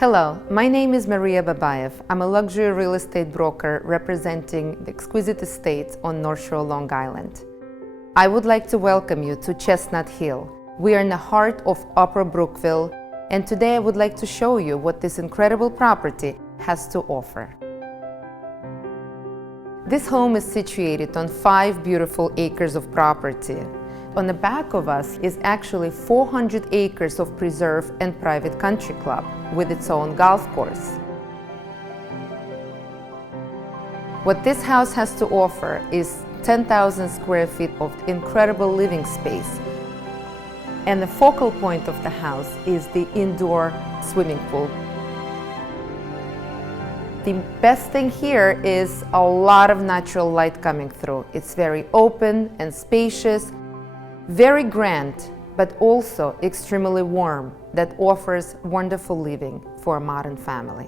Hello, my name is Maria Babaev. I'm a luxury real estate broker representing the exquisite estates on North Shore, Long Island. I would like to welcome you to Chestnut Hill. We are in the heart of Upper Brookville, and today I would like to show you what this incredible property has to offer. This home is situated on 5 beautiful acres of property. On the back of us is actually 400 acres of preserve and private country club with its own golf course. What this house has to offer is 10,000 square feet of incredible living space. And the focal point of the house is the indoor swimming pool. The best thing here is a lot of natural light coming through. It's very open and spacious, very grand, but also extremely warm, that offers wonderful living for a modern family.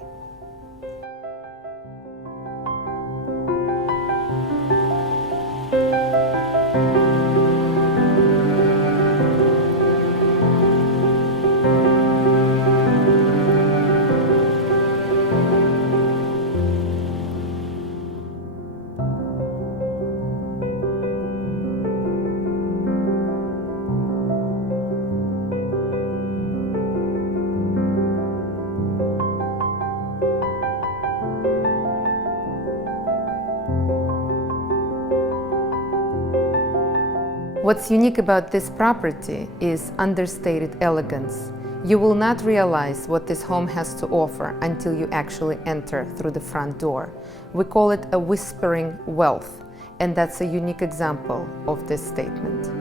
What's unique about this property is understated elegance. You will not realize what this home has to offer until you actually enter through the front door. We call it a whispering wealth, and that's a unique example of this statement.